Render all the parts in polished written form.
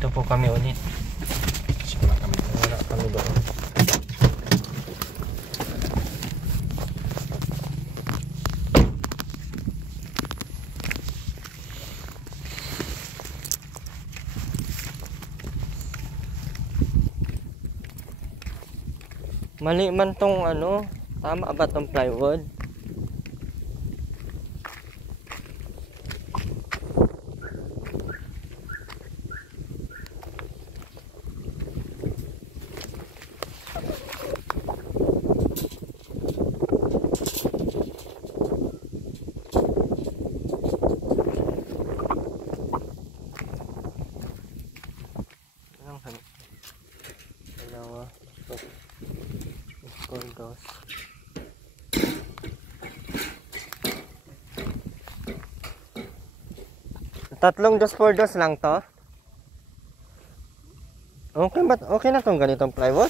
Dito po kami ulit. Wala kami doon. Mali man tong ano, tama ba tong plywood? Tatlong 2x2 lang to. Okay ba? Okay na tong ganitong plywood?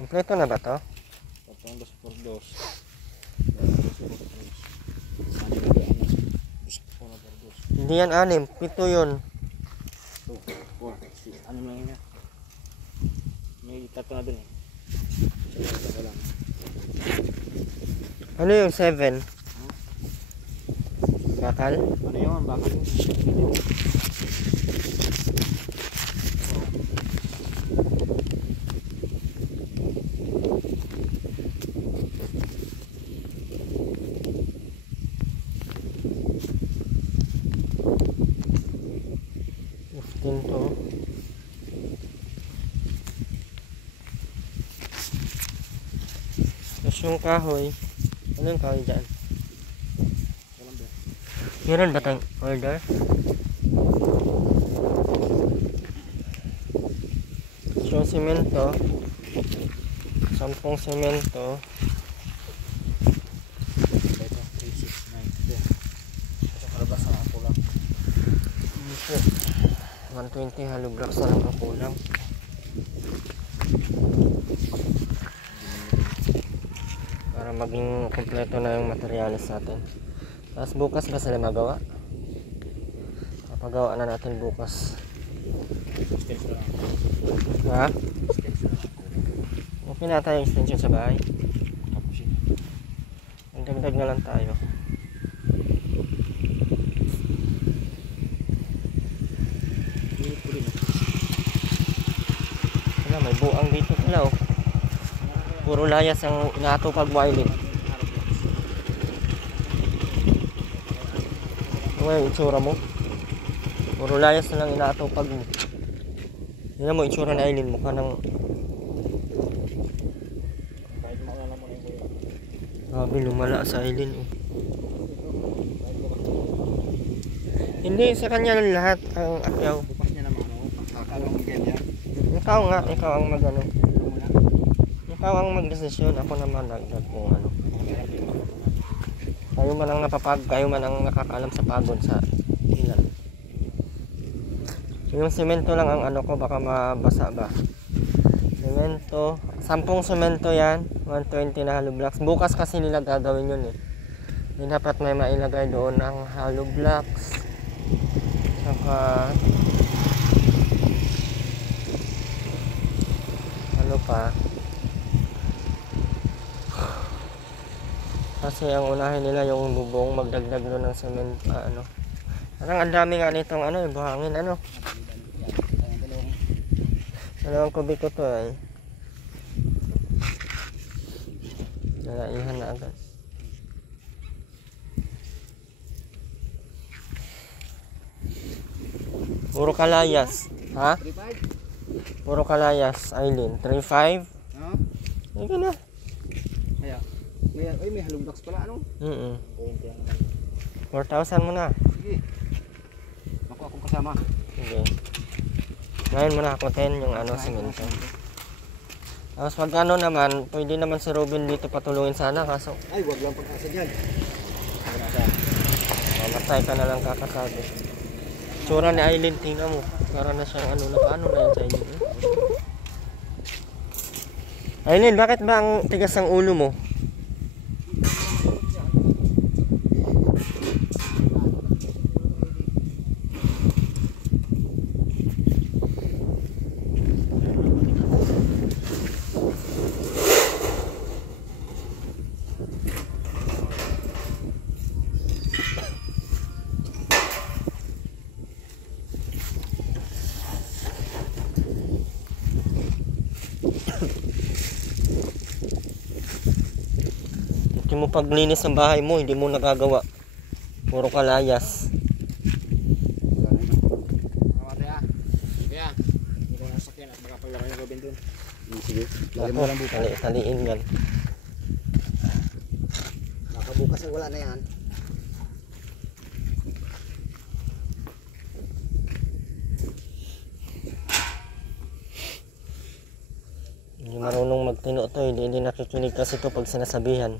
Kompleto na ba to? Tatlong 2x2. Hindi yan 6, 7 yun. 2, 4, 6, 6 lang yun. May tatlo na dun eh. Ano yung 7? Bakal? Ano yun? Bakal yun. To. Tapos yung kahoy. Ano yung kahoy dyan? Meron ba tayong order? So yung simento, 10 simento. Ito, 3, 6, 9, 10. Sa karabas na ako lang. 120 hollow blocks na lang ang kulang. Para maging kompleto na yung materialis natin. Tapos bukas ba sila magawa? Papagawa na natin bukas. Ha? Okay na tayo extension sa bahay. Magdagdag na lang tayo. May buang dito pala oh. Puro layas ang inatupag wiling. Ano yung itsura mo? Puro layas na lang inatupag mo. Tingnan mo itsura na Aileen, mukha ng grabe lumala sa Aileen oh. Hindi sa kanya lang lahat ang akyaw. Bukas niya naman ano, kakalang ganyan. Ikaw nga, ikaw ang mag-ano. Ikaw ang mag-desisyon, ako naman nagdag kung ano. Kayo man ang kayo man ang nakakaalam sa pagod sa ilan. Yung semento lang ang ano ko, baka mabasa ba. Semento, 10 semento yan, 120 na hollow blocks. Bukas kasi nila gagawin yun eh. Hindi dapat may mailagay doon ng hollow blocks. Saka pa kasi ang unahin nila yung bubong, magdagdag doon ng cement ano. Parang ang dami nga nitong ano, buhangin ano. 2 kubiko to eh. Nalaihan na agad. Puro kalayas. Ha? Puro kalayas, Aileen. 3.5? Ha? Ika na. Kaya, may hollow blocks pala, ano? 4,000 mo na. Sige. Ako akong kasama. Sige. Ngayon mo na ako 10 yung ano, simento. Tapos pag ano naman, pwede naman si Robin dito patulungin sana, kaso Ay, wag lang pag-asa dyan. mamatay ka na lang kakasabi. Tsura ni Aileen, tingnan mo. Para na siyang ano, nakaano na yun sa Aileen. Aileen, bakit ba ang tigas ang ulo mo? Hindi mo paglinis ng bahay mo, hindi mo nagagawa. Puro kalayas. Kaya, hindi ko nasakyan at makapaglaro yung Robin dun. Sige, lagyan mo Ako, lang bukas. taliin yan. Nakabukas ay wala na yan. Hindi marunong magtino to, hindi nakikinig kasi to pag sinasabihan.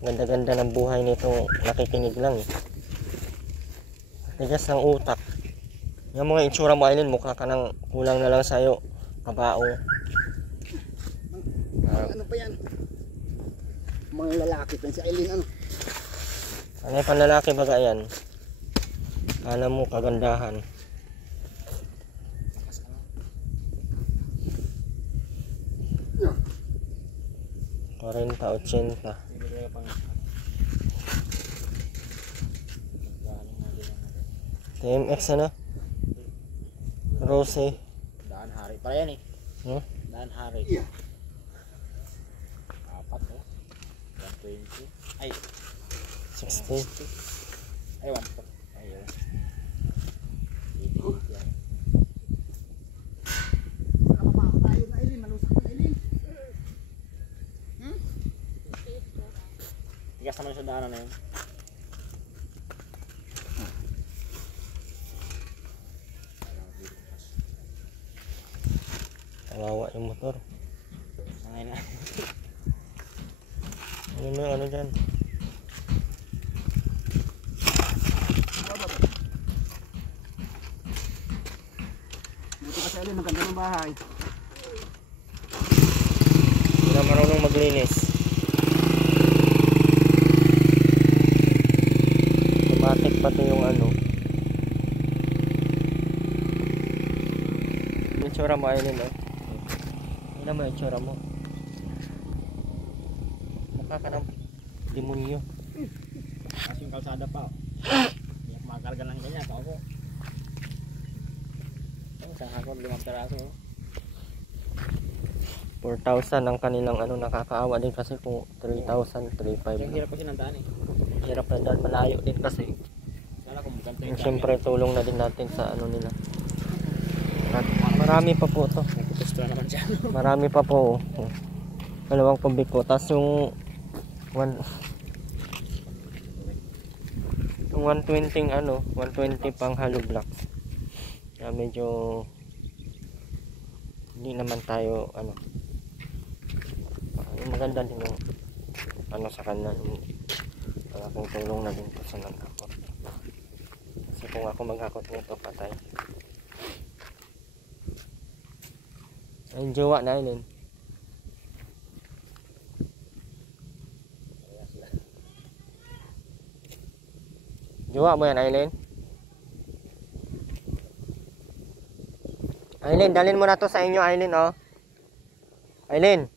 Ganda-ganda ng buhay nito, nakikinig lang eh. Tigas ng utak. Yung mga itsura mo Aileen, mukha ka nang kulang na lang sa'yo. Kabao. Ano pa yan? Mga lalaki pa si Aileen ano? Ano yung panlalaki baga yan? Kala mo kagandahan. 40-80. TMX ano? Rose. Daan hari. Para yan eh. Hmm? Daan hari. Apat oh. 120. Ay. 60. Ay, 140. Ayun. Nakapako tayo na Aileen. Malusak na Aileen. Tigas naman sa daanan na yun. Kawawa yung motor. Ngayon na. Ano mo yung ano dyan? Buti kasi Aileen, maganda ng bahay. Hindi na marunong maglinis. Automatic pati yung ano. Yung itsura mo Aileen oh. Ano mo yung itsura mo? Mukha ka ng demonyo. Kasi yung kalsada pa oh. Hindi ako makakarga ng ganyan. Ako. Isang ako 5 peraso oh. 4,000 ang kanilang ano, nakakaawa din kasi kung 3,000, 3,500. Ang hirap kasi ng daan eh. Hirap na dahil malayo din kasi. Sana kung ganito yung Yung siyempre tulong na din natin sa ano nila. At marami pa po to. nagpupusto na naman siya. Marami pa po. Dalawang pabiko. Tapos yung 120 ano, 120 pang hollow blocks. Kaya medyo hindi naman tayo ano. Yung maganda din yung ano sa kanila. Malaking tulong na din po sa naghakot. Kasi kung ako maghakot nito patay. Ayun jowa na Aileen. Jowa mo yan Aileen? Aileen, dalhin mo na to sa inyo Aileen oh. Aileen.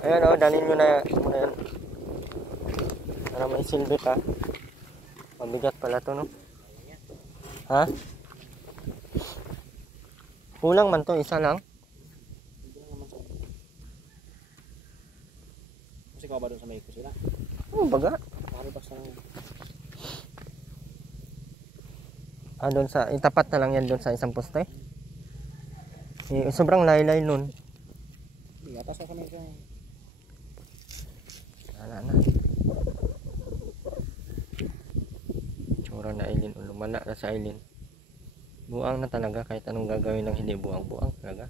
Ayan oh, dalhin nyo na yan. Para may silbi pa. Mabigat pala to no? Ha? Kulang man to, isa lang. Kasi ka ba doon sa may kusina? Oh, baga. Makarutas na lang. Ah, doon sa, itapat na lang yan doon sa isang poste. Sobrang laylay nun. Hindi, atas na kami siya. Wala na. Tsura na Aileen. Lumala na sa Aileen. Buang na talaga kahit anong gagawin ng hindi buang. Buang talaga.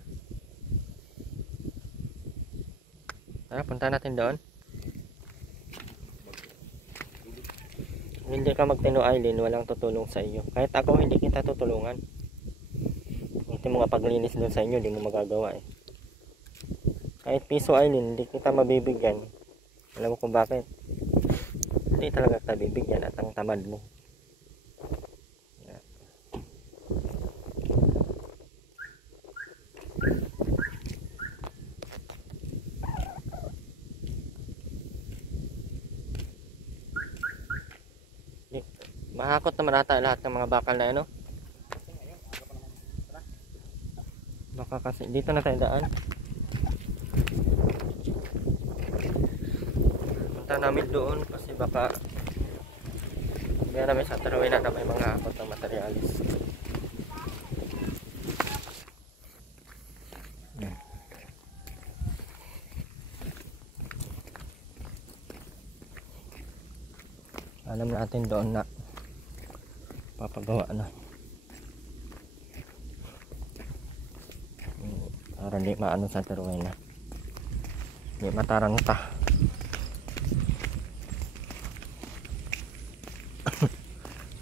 Tara, punta natin doon. Hindi ka magtino Aileen, walang tutulong sa iyo. Kahit ako hindi kita tutulungan. Hindi mo nga paglinis doon sa inyo, hindi mo magagawa eh. Kahit piso Aileen, hindi kita mabibigyan. Alam mo kung bakit? Hindi talaga kita bibigyan at ang tamad mo. Mahakot naman ata lahat ng mga bakal na ano. Baka kasi dito na tayo daan. Punta namin doon kasi baka hindi namin sa Tarawin na may mga hakot ng materialis. Alam natin doon na papagawa na para di maano sa Tarawin na di mataranta.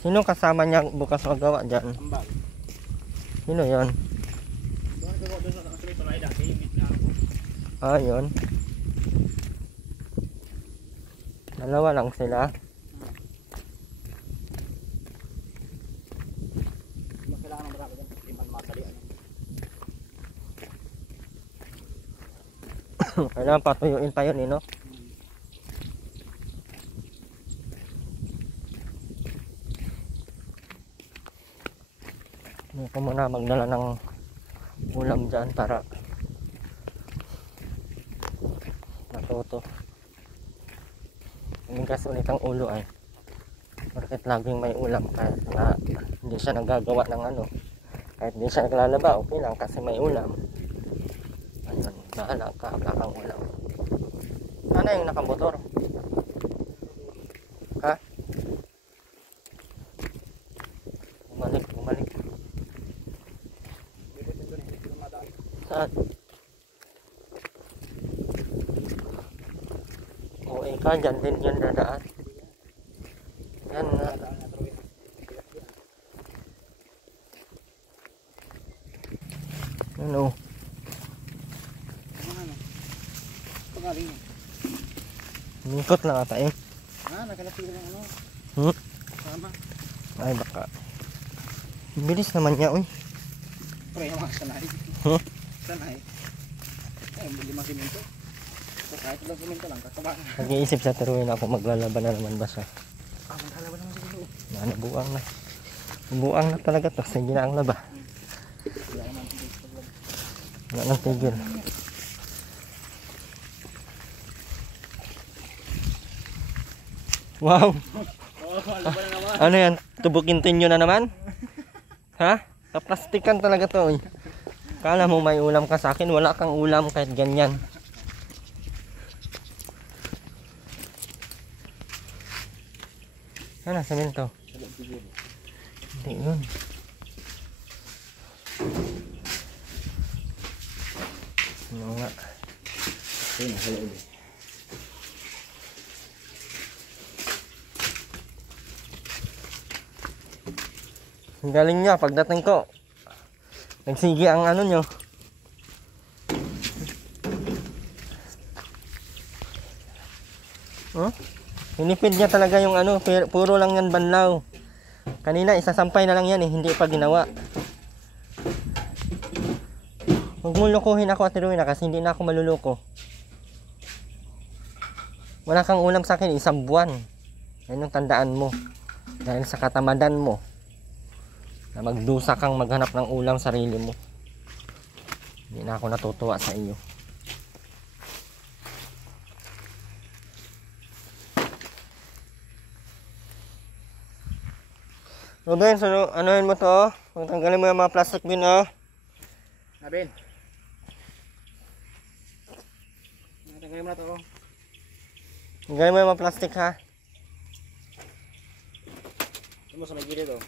Sino kasama niya bukas magawa dyan? Ambal. Sino yon? Doon ko doon sa kasulito na ida, imit na ako. Ah, yun. Dalawa lang sila. Kailangan ng marami dyan, liman masalian. Kailangan patuyuin pa yun, no? Hindi ko muna magdala ng ulam dyan para matuto. Umigas ulit ang ulo ay. Bakit laging may ulam kahit na hindi siya nagagawa ng ano. Kahit hindi siya naglalaba, okay lang kasi may ulam. Ayun, bahala ka, wala kang ulam. Ano yung nakamotor? Ha? Bumalik. Saan? O ikaw, dyan din yun dadaan. Yan nga. Ano? Pagaling. Lingkot lang ata eh. Nakalapit ng ano. Sama. Ay baka. Bilis naman niya, uy. Pre, yung mga sanay. Sanay. Ay, lima simento. So, kahit ilang simento lang, kakabaan. Nag-iisip sa Tarawin ako maglalaban na naman ba siya. Maghalaban naman siguro. Nabuang na. Buang na talaga to. Sige na ang laba. Wala nang tigil. Wow! Laban na naman. Ano yan? Tubukin nyo na naman? Ha? Kaplastikan talaga to. Kala mo may ulam ka sa akin. Wala kang ulam kahit ganyan. Ano? Semento? Hindi yun. Ano nga? Ang galing niya pagdating ko. Nagsigi ang ano nyo. Oh? Hinipid niya talaga yung ano, puro lang yan banlaw. Kanina isasampay na lang yan eh, hindi pa ginawa. Huwag mo lukuhin ako at Rowena kasi hindi na ako maluluko. Wala kang ulam sa akin, isang buwan. Yan yung tandaan mo. Dahil sa katamadan mo. Na magdusa kang maghanap ng ulam sarili mo. Hindi na ako natutuwa sa iyo. Ruben, so anuhin mo to? Tanggalin mo yung mga plastic bin, oh. Nabin. Natanggalin mo na to. Tanggalin mo yung mga plastic, ha? Ito mo sa may gilid, oh.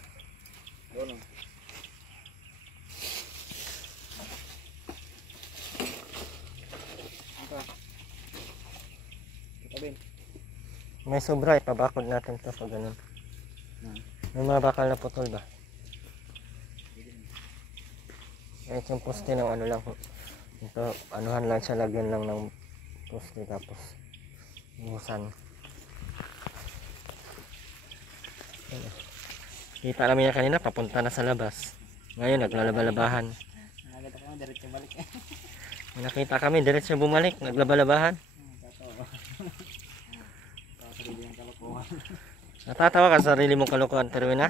Doon, oh. Ito. Ito, Ben. May sobra, ipabakod natin to pag ganun. May mga bakal na putol ba? Kahit yung poste ng ano lang. Ito, anuhan lang siya, lagyan lang ng poste tapos buhusan. Kita namin yan kanina, papunta na sa labas. Ngayon, naglalaba-labahan. Nakagata ko, diretso balik. May nakita kami, diretso bumalik, naglaba-labahan. Totoo. Sa sarili ng kalokohan. Natatawa ka sa sarili mong kalokohan, Terwin, ha?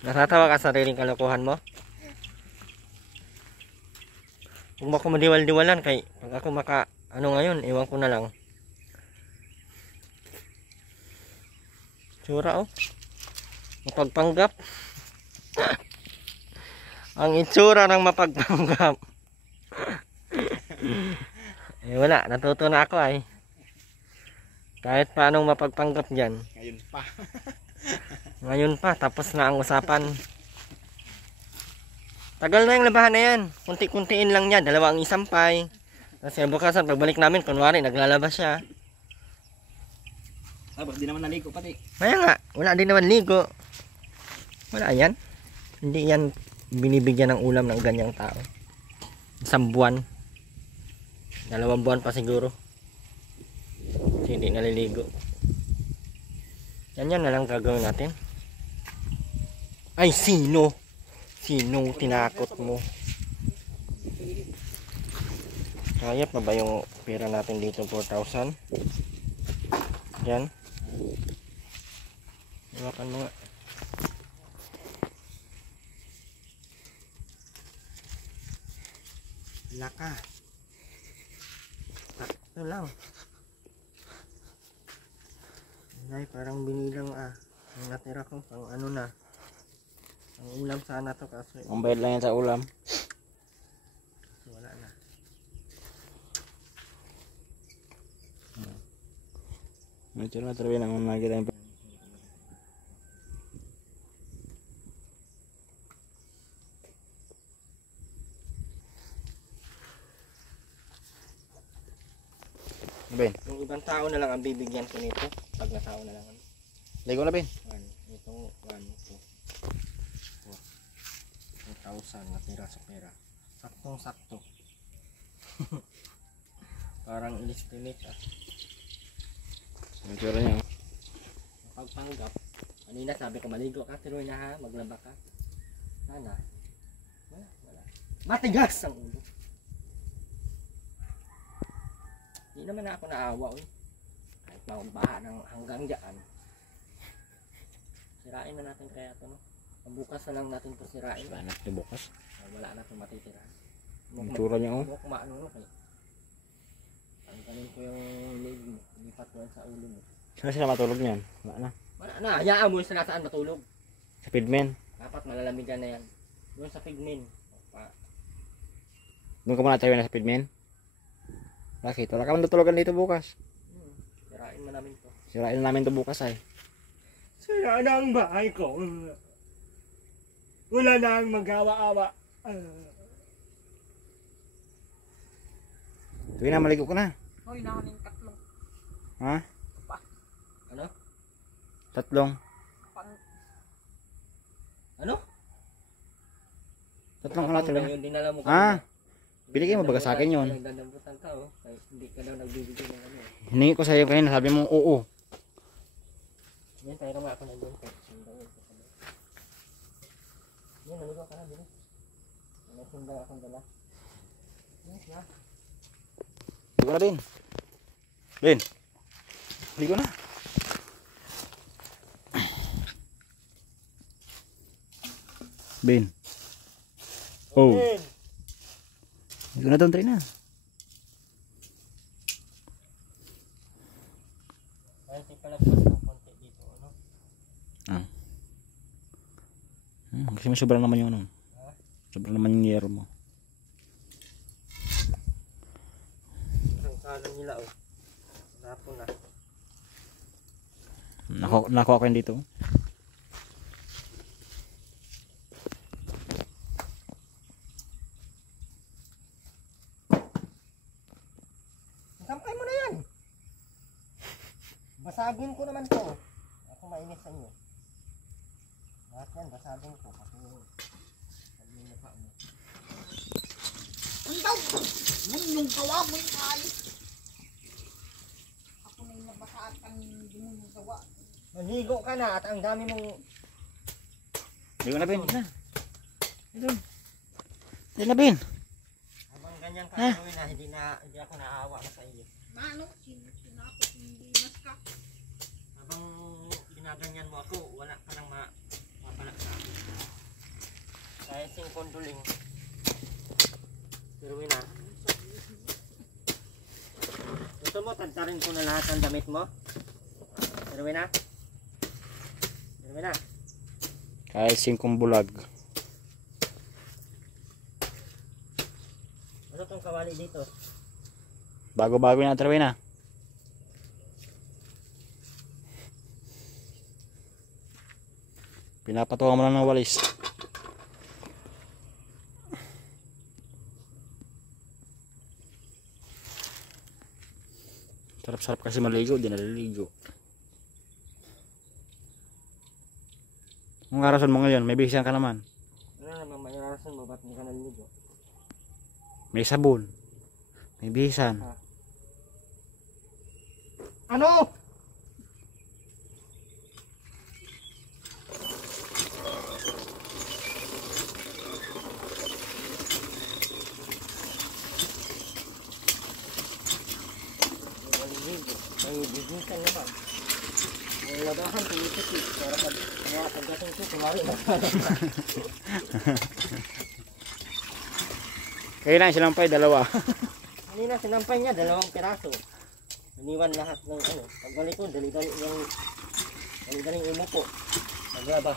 Natatawa ka sa sariling kalokohan mo? Kung ako madiwal-diwalan, kay pag ako ano ngayon, iwan ko na lang. Tsura, oh. Mapagpanggap. Ang itsura ng mapagpanggap. Wala, natuto na ako ay. Kahit paanong mapagpanggap dyan. Ngayon pa. Ngayon pa, tapos na ang usapan. Tagal na yung labahan na yan. Kunti-kuntiin lang yan, 2 ang isampay. Kasi bukasan, pagbalik namin, kunwari, naglalabas siya. Tapos di naman naligo pati. Kaya nga, wala din naman ligo. Wala yan. Hindi yan binibigyan ng ulam ng ganyang tao. 1 buwan. 2 buwan pa siguro. Kasi hindi naliligo. Yan na lang gagawin natin. Ay, sino? Sinong tinakot mo? Kaya pa ba yung pera natin dito? 4,000. Yan. Iwakan mo nga. Laka. Sakto lang. Ay, parang binilang ang natira ko pang ano na. Ang ulam sana to kaso Ang bayad lang yan sa ulam. wala na. Medyo na trabe na mga kita yung Ben, Yung ibang tao na lang ang bibigyan ko nito. Pag na tao na lang. ligo na Ben. Itong 1, 2, 4,000 natira sa pera. Saktong sakto. Parang inestimate Medyo niya. Pagpanggap. Kanina sabi ko maligo ka, pero na ha, maglaba ka. Sana. Wala. Matigas ang ulo. Hindi naman na ako naawa, oy. Kahit mabaha ng hanggang dyan. Sirain na natin kaya ito, no? Bukas na lang natin ito sirain. Wala na ito bukas. Wala na ito matitira. Ang tsura niya, oh. Mukma, ano, kaya. Tanggalin ko yung leg mo. Lipat ko yan sa ulo mo. Saan sila matulog niyan? Wala na. Wala na, hayaan mo sa nasaan matulog. Sa Pidmen. Dapat malalamigan na yan. Doon sa pigmin. Doon ka muna tayo na sa Pidmen. Bakit? Wala ka man tutulugan dito bukas. Sirain mo namin to. Sirain na namin to bukas ay. Sira na ang bahay ko. Wala na ang magawa-awa. Tuwi na, maligo ko na. Hoy, nahaning 3. Ha? Ano? 3. Ano? 3 ka na tuloy. Yung dinala mo Ah, binigay mo baga sa akin yun. Nagdadambutan ka, oh. Hindi ka daw nagbibigay ng ano. Hiningi ko sa iyo kanina, sabi mo oo. Yan, tayo naman ako na doon. Yan, naligo ka na, bilis. May sundang akong dala. Yes, na. Ligo na, Ben. Ben. Ligo na. Ben. Oh. Ben! Ligo na doon, try na. Ay, palagpas ng konti dito, ano? Kasi may sobrang naman yung ano. Sobrang naman yung yero mo. Ang kalan nila, oh. Napo na. Nakuha ko yun dito. Sampay mo na yan! Basagin ko naman to. Ako mainit sa inyo. Lahat yan, basagin ko. Kasi yung mukha mo. Ang daw! Yung gawa mo yung ayos. Ako na yung nabasa at ang yung gawa. Maligo ka na at ang dami mong... Ligo na, Ben. Ligo na, Ben. Habang ganyan ka gawin na hindi ako naawa na sa iyo. Mano, sinapot yung dinas ka. ginaganyan mo ako, wala ka nang mapala sa akin. Kahit sing konduling. Pero na. Gusto mo, tantarin ko na lahat ng damit mo? Pero na. Pero na. Kahit 5 bulag. Ano tong kawali dito? Bago-bago na Terwin na. Pinapatuwa mo lang ng walis. Sarap-sarap kasi maligo, di naliligo. Ang arasan mo ngayon, may bihisan ka naman. Ano naman may arasan mo, ba't hindi ka naliligo? May sabon. May bihisan. Ano? May bibisan naman. May labahan, tumitik para pagdating ko, kumari na. Kaya lang sinampay, dalawa. Kanina sinampay niya, 2 piraso. Iniwan lahat ng ano. Pagbalik ko, dali-dali umupo. Naglaba.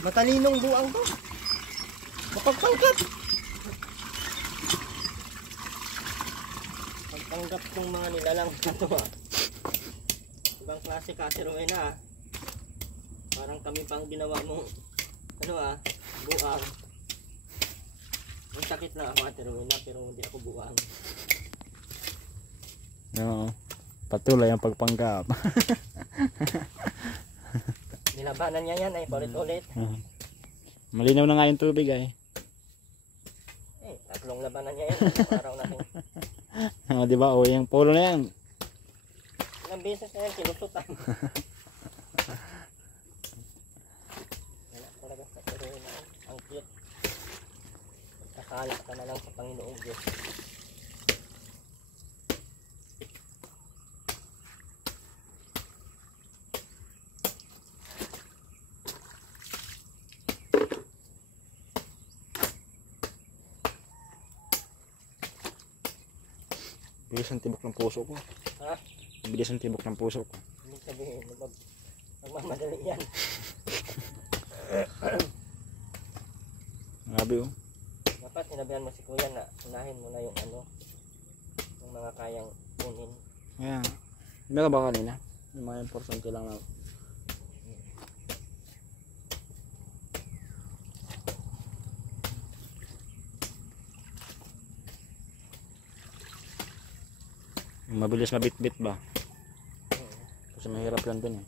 Matalinong buang to. Mapagpangkat. Pagpanggap ng mga nilalang na to ah. Ibang klase kasi Rowena ah. Parang kami pang ginawa mong ano ah, buang. Ang sakit na ako Ate Rowena pero hindi ako buang. Oo. Patuloy ang pagpanggap. Nilabanan niya yan ay paulit-ulit. Malinaw na nga yung tubig ay. 3 labanan niya yan. Araw natin. Di ba? O yung polo na yan. Ilang beses na yan, kinusutan. Wala talaga sa Rowena. Ang cute. Kakala ka na lang sa Panginoong Diyos. Bilis ang tibok ng puso ko. Ha? Bilis ang tibok ng puso ko. Hindi sabihin, magmamadali yan. Grabe oh. Dapat sinabihan mo si Kuya na unahin mo na yung ano, yung mga kayang kunin. Kaya, hindi ka ba kanina? Yung mga importante lang na. Mabilis mabit-bit ba? Kasi mahirap lang dun eh.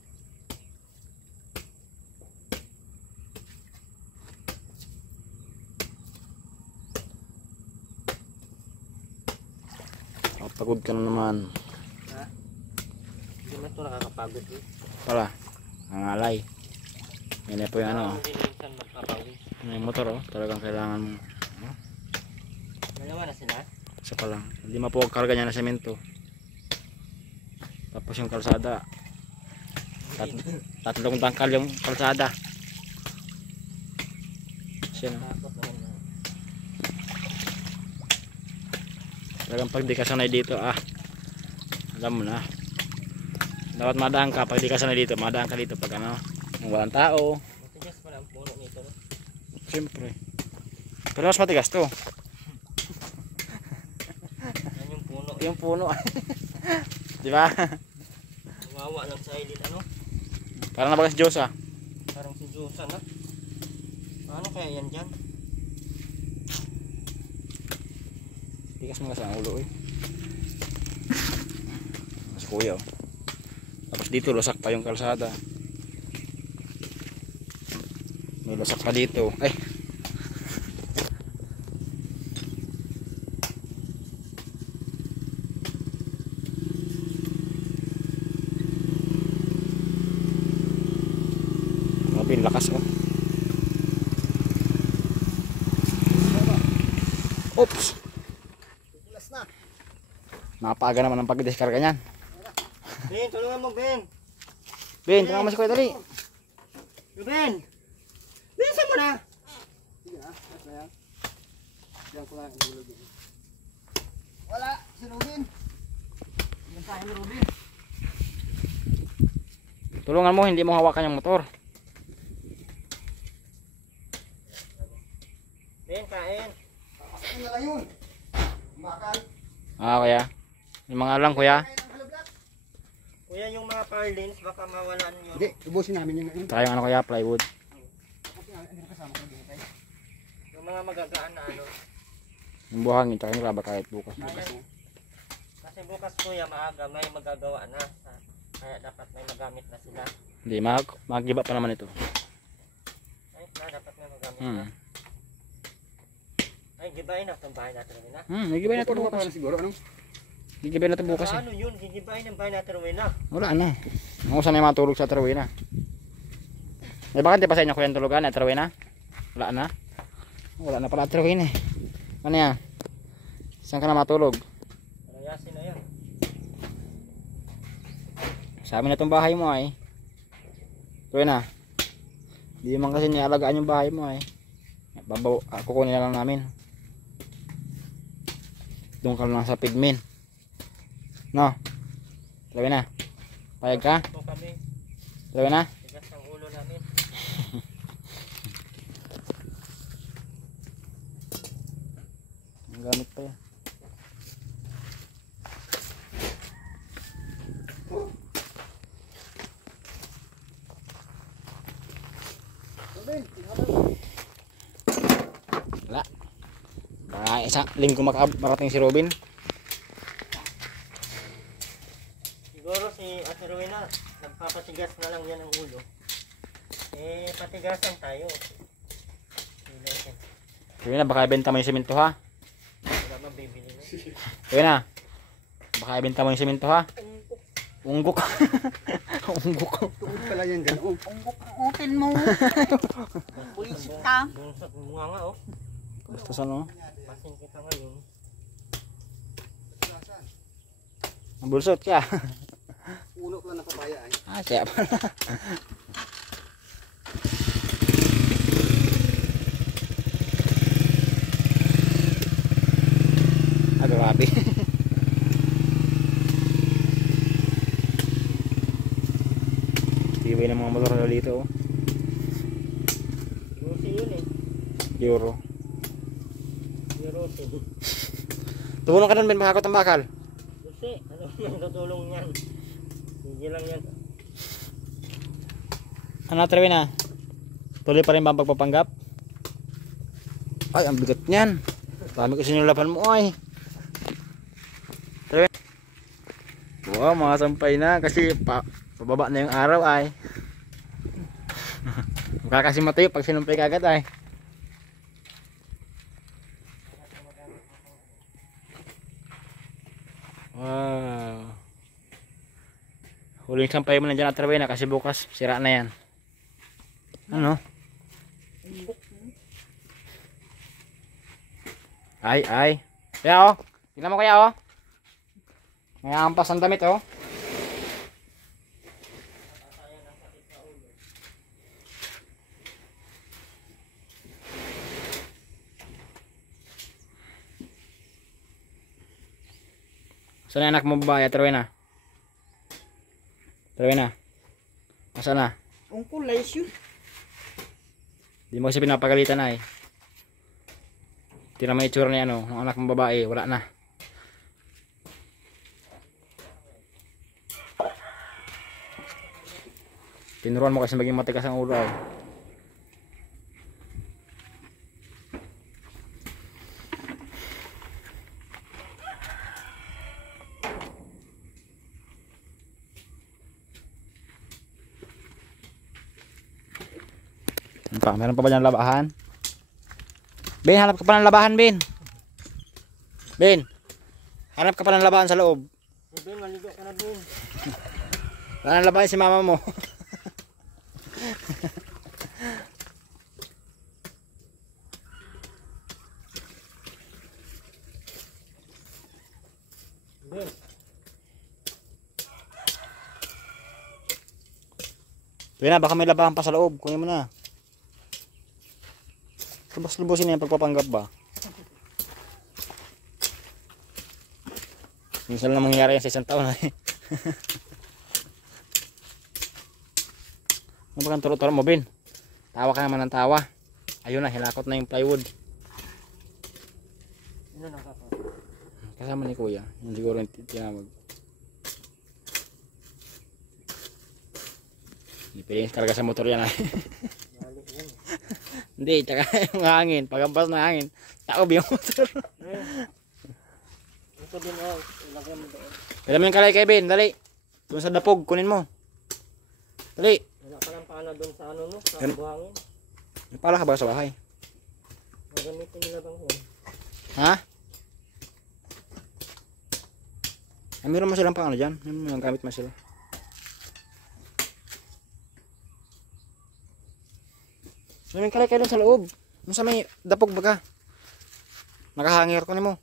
Pagod ka na naman. Ha? Hindi man ito nakakapagod eh. Pala, ang alay. Yan po yung ano. Hindi minsan magpapawis. Yung motor oh, talagang kailangan mo. Dalawa na sila? Isa pa lang. Hindi mapuwag-karga niya na semento. Tapos yung kalsada. 3 tangkal yung kalsada. Siya no. Tapos naman na. Talagang pag di ka sanay dito alam mo na. Dapat madaan ka pag di ka sanay dito. Madaan ka dito pag ano, walang tao. Matigas pala ang puno nito no? Siyempre. Pero mas matigas to. Yan yung puno. Yung puno. Di ba? Wawa lang sa ilin ano? Parang nabagas Diyos ah. Parang si Diyosa na. Ano kaya yan dyan? Tigas mo kasi ang ulo eh. Mas kuya oh. Tapos dito lusak pa yung kalsada. May lusak pa dito. Ay. Grabe lakas oh. Oops. Tulas na. Napaga naman ang pagdiskarga niyan. Ben, tulungan mo Ben. Ben, tama mo si Kuya dali. Ruben! Bilisan mo na! Sige ah, basta yan. Diyan ko lang ihulog yun. Wala, si Rubin. Yan tayo ni Rubin. Tulungan mo, hindi mo hawakan yung motor. Ben, kain. Ano na lang yun? Makan. Kuya. Yung mga lang, Kuya. Kain ng halablak. Kuya, yung mga parlins, baka mawalan yun. Hindi, ubusin namin yung ngayon. Saka yung ano, Kuya, plywood. Hindi kasama ko dito tayo. Yung mga magagaan na ano. Yung buhangin, tsaka yung raba kahit bukas. Kasi bukas kuya, maaga may magagawa na. Kaya dapat may magamit na sila. Hindi, magiba pa naman ito. Ay, dapat may magamit na. Ay, gibayin na itong bahay natin rin na. Gigibay na ito Puro bukas. pa siguro, ano? Gigibay na ito bukas eh. Ano yun? Gigibayin ang bahay natin rin na. Wala na. Ang usan na yung matulog sa Tarawina. Eh bakit di pa sa inyo kuyang tulugan at Tarawina? Wala na. Wala na pala Tarawina eh. Ano yan? Saan ka na matulog? Palayasin na yan. Sa amin na itong bahay mo ay. Tarawina. Di man kasi nialagaan yung bahay mo ay. Kukunin na lang namin. Doon ka lang sa pigmin. No? Tarawina. Payag ka? Ito kami. Tarawina. Tigas ang ulo namin. Ang gamit pa yan. Rubin, Wala. Isang linggo marating si Robin. Siguro si Ate Rowena, nagpapatigas na lang yan ang ulo. Eh, patigasan tayo. Sabi na, baka ibenta mo yung simento ha. Wala mabibili na. Sabi na, baka ibenta mo yung simento ha. Unggok. Unggok. tuod pala yan dyan. Oh. Open mo. Buisit ka. Bunsot bunga nga oh. Basta ano? Pasin kita ngayon. Bulsot ka. Uno pala ng papaya ay. Siya pala. Grabe. Tibay ng mga motor na dito. Rusi yun eh. Euro. Rusi. Tumulong ka nun, Ben, makakot ang bakal. Rusi, ano yung tutulong yan? Hindi lang yan. Ano, Trewin na? Tuloy pa rin ba ang pagpapanggap? Ay, ang bigat niyan. Dami ko sinulapan mo ay. Trewin. Wow, mga sampay na kasi pababa na yung araw ay. Mukha kasi matayo pag sinumpay kagad ay. Wow. Huling sampay mo na dyan at Trewin na kasi bukas sira na yan. Ano? Ay. Kaya oh. Tingnan mo kaya oh. May ampas ang damit oh. Saan na anak mo babae? Trewina. Trewina. Asa na? Ang kulay yun. Di mo kasi pinapagalitan na eh. Tira may itsura niya ano, ng anak mong babae, wala na. Tinuruan mo kasi maging matigas ang ulo ay. Meron pa ba dyan labahan? Ben, hanap ka pa ng labahan, Ben. Ben, hanap ka pa ng labahan sa loob. Ben, maligo ka na Ben. Wala nang labahan si mama mo. Ben. Tuloy na, baka may labahan pa sa loob. Kunin mo na. Lubos-lubosin na yung pagpapanggap ba? Minsan lang mangyayari yan sa isang taon. Ano ba kang turo-turo mo, Bin? Tawa ka naman ng tawa. Ayun na, hinakot na yung plywood. Ano nakaka? Kasama ni Kuya. Yung siguro yung tinawag. Hindi pwede talaga sa motor yan. Balik yan. Hindi, tsaka yung hangin. Pagampas na hangin. Taob yung motor. Ito din oh, ilagay mo doon. Pwede mo yung kalay kay Ben, dali. Doon sa dapog, kunin mo. Dali. Wala ka ng pala doon sa ano no, sa Yan. buhangin. May pala ka ba sa bahay? Magamitin nila bang yun? Ha? Ay, meron mo silang pang ano dyan? May gamit mo sila. May kalay kayo doon sa loob. Doon sa may dapog baga. Nakahangir ko ni mo.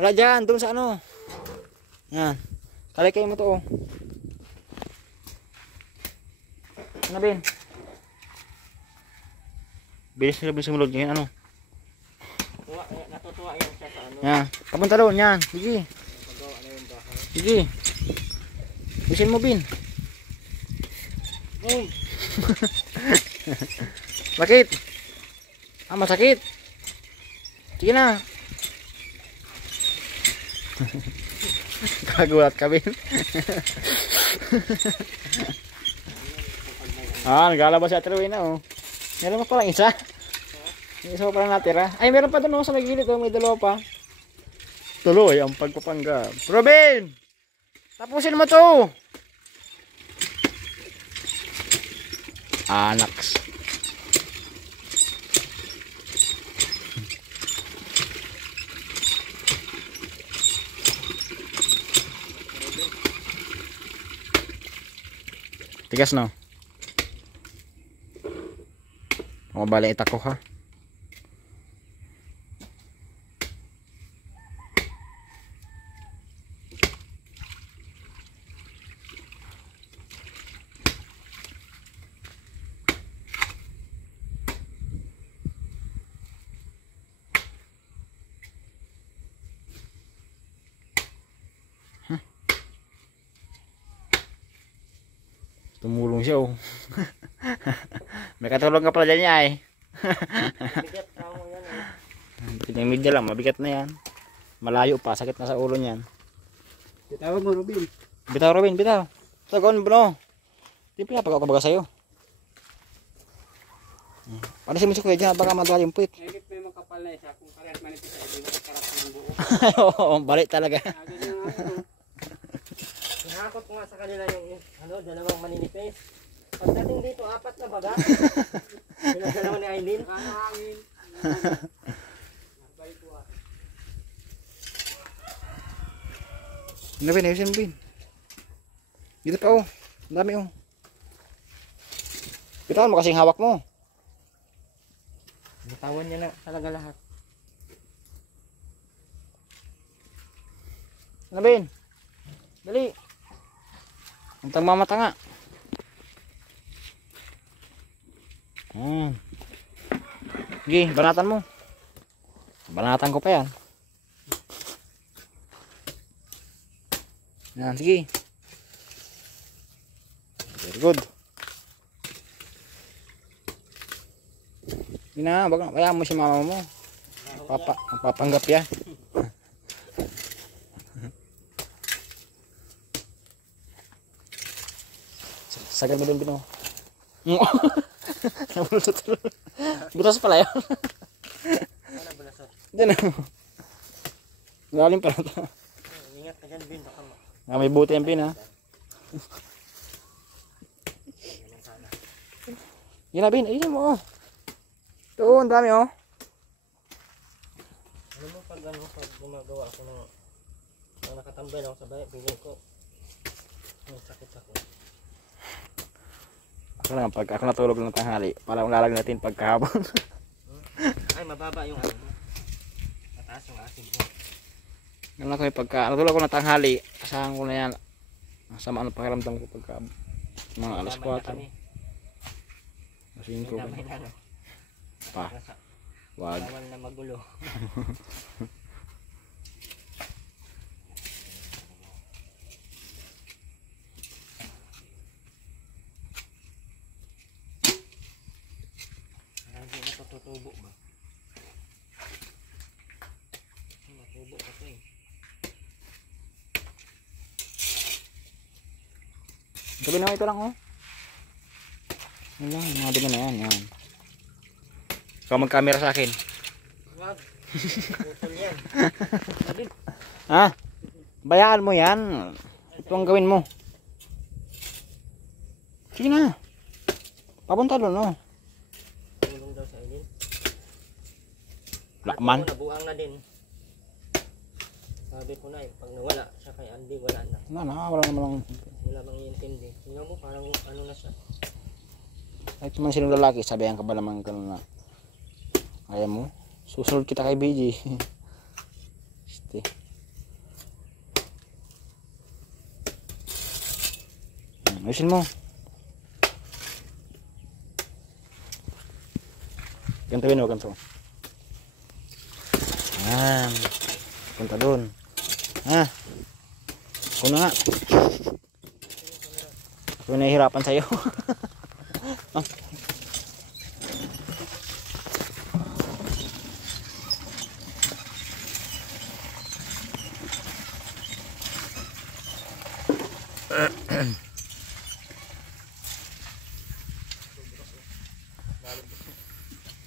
Wala dyan, doon sa ano. Yan. Kalay kayo mo to oh. Ano Ben? Bilis nila sumulod ngayon ano. Natutuwa yan siya sa ano. Yan. Papunta doon yan. Sige. Magawa na yung bahay. Sige. Bisin mo Bin. Hey! Sakit. Ah, masakit. Sige na. Kagulat ka, Bin. Naglalabas si Ate Rowena, oh. Meron pa palang isa. May isa pa palang natira. Ay, meron pa doon, oh, sa may gilid, oh. May dalawa pa. Tuloy ang pagpapanggap. Robin! Tapusin mo to! Anaks. Tigas no. Mabalik ako ha. Tumulong siya oh. May katulong ka pala dyan niya eh. Bigat tao yan eh. Pinamidya lang, mabigat na yan. Malayo pa, sakit na sa ulo niyan. Tawag mo, Robin. Bitaw Robin, bitaw. Tagon bro. Di pinapagaw ka baga sa'yo. Ano si Kuya dyan, baka madala yung puwit. Higit may makapal na isa kung parehas manipis ay di makakarap ng buo. Oo, balik talaga. Agad na nga ito. Hinakot ko nga sa kanila yung ano, dalawang maninipis. Pagdating dito, 4 na baga. Pinagalaw ni Aileen. Ano hangin? Nagbalik ko ah. Ano Bin, ayusin Bin. Dito pa oh, ang dami oh. Bitawan mo kasing hawak mo. Bitawan niya na talaga lahat. Ano Bin? Dali. Ang tagmamata nga. Sige, banatan mo. Banatan ko pa yan. Yan, sige. Very good. Hindi na, bayaan mo si mama mo. Papanggap yan. Sagad mo din Bino. Butas pala yun. Wala bulasot. Diyan na. Lalim pala ito. Ingat ka dyan, Bin. Baka May buti yung Bin ha. Yan na Bin, ayun mo oh. Ito, ang dami oh. ano mo pag ano, pag gumagawa ako ng nakatambay lang ako sa bahay, bigay ko. May sakit ako. Ako lang, pag ako natulog ng tanghali, parang lalag natin pagkahapon. Ay, mababa yung ano mo. Mataas yung asin mo. Ganun ako yung pagka, natulog ko ng tanghali, asahan ko na yan. Sama ano pakiramdam ko pagka Mga alas 4. Kami. Alas 5 ba? Damay na, no? Pa. Wag. Bawal na magulo. Hindi na tutubo ba? Matubo pa ito eh. Sabi na ito lang oh. Yan lang, mga dumi na yan. Yan. Ikaw mag-camera sa akin. Wag. Putol yan. Ha? Bayaan mo yan. Ito ang gawin mo. Sige na. Papunta doon oh. Tulong daw sa ilin. Lakman. Nabuang na din. Sabi ko na eh, pag nawala siya kay Andy, wala na. Wala naman lang. Wala bang iintindi. Tingnan mo, parang ano na siya. Kahit man sinong lalaki, sabihan ka ba naman ka na. Kaya mo? Susunod kita kay BG. Este. Ayusin mo. Gantuin mo, ganto. Yan. Punta doon. Ha? Ako na nga. Ako nahihirapan sa'yo.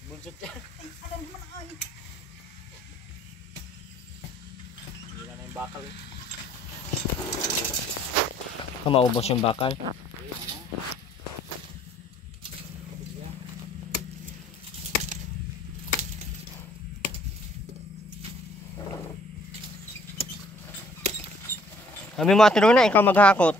Bunsot siya. Alam mo na ay. Hindi na yung bakal. Maubos yung bakal. Kami mo atiro na, ikaw maghakot.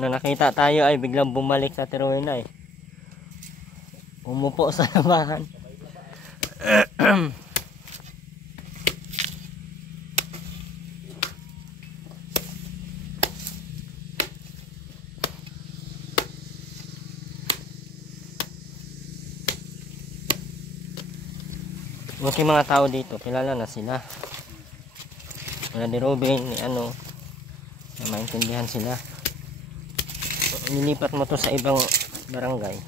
Nung nakita tayo ay biglang bumalik sa Tiruina eh. Umupo sa labahan. Buti mga tao dito, kilala na sila. Wala ni Robin, ni ano, na maintindihan sila. Nilipat mo to sa ibang barangay.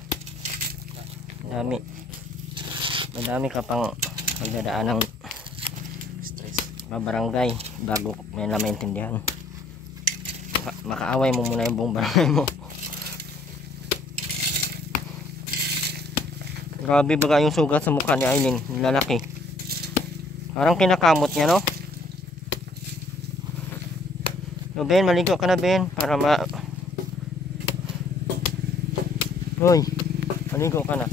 Madami ka pang magdadaan ng stress barangay bago may na maintindihan. Makaaway mo muna yung buong barangay mo. Grabe baga yung sugat sa mukha ni Aileen, lalaki. Parang kinakamot niya, no? No, Ben, maligo ka na, Ben, para Hoy, maligo ka na.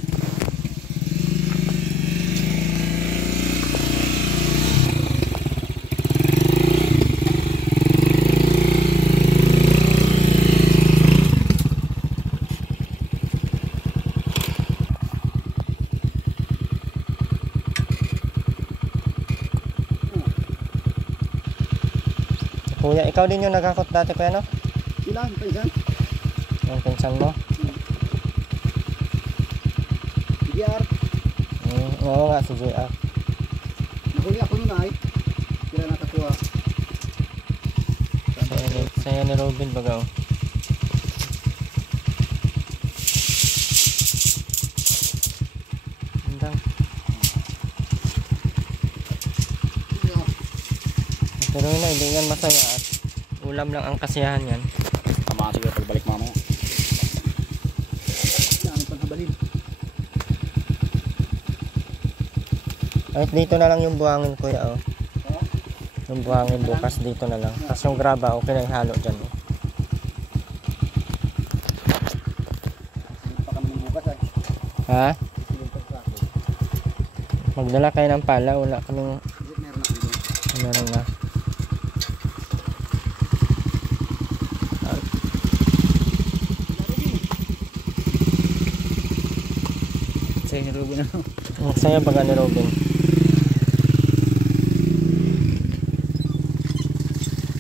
Kuya, ikaw din yung nagakot dati, kuya, no? Ilan? Paisan? Yung pinsan mo? JR. Oo nga, si JR. Nahuli ako nun ay. Sila nakakuha. Saya ni Robin baga. Andang. Pero yun na, hindi yan masaya at ulam lang ang kasiyahan yan. Tama siguro pagbalik mamaya. Yan ang paghabalin. Kahit dito na lang yung buhangin, kuya, oh. Yung buhangin bukas dito na lang. Tapos yung graba, okay na ihalo dyan, oh. Hindi pa kami ng bukas ay. Ha? Silong pagkako. Magdala kayo ng pala, wala kaming Meron ako doon. meron na. sa'yo ni Ruben. Ang saya baga ni Robin.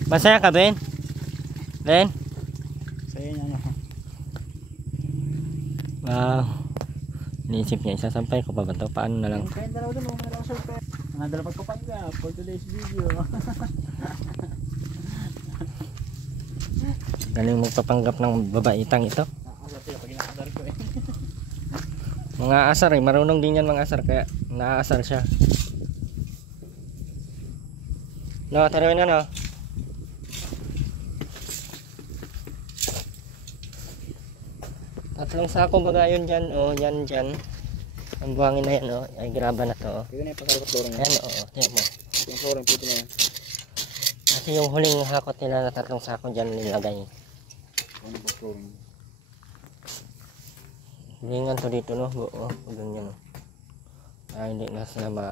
Masaya ka, Ben? Ben? Sa'yo niya ano. Wow. Iniisip niya, isasampay ko pa ba ito? Paano na lang? Kaya dalawa doon, meron ako surprise. Mga dalawa pagpapanggap for today's video. Galing magpapanggap ng babaitang ito. Nakakasar sa'yo pag inakasar ko eh. Mga asar eh, marunong din yan mga asar, kaya naaasar siya. No, taruin na no. Tatlong sako baga yun dyan, oh, yan dyan. Ang buhangin na yan, oh, ay graba na to, oh. Pwede na yung pagkalabot flooring. Ayan, oh, yan mo. Yung flooring, pwede na yan. Kasi yung huling hakot nila na tatlong sako dyan nilagay. Ano ba flooring? Hilingan to dito, no, oh, doon yan, oh. Ay, hindi na sila ma...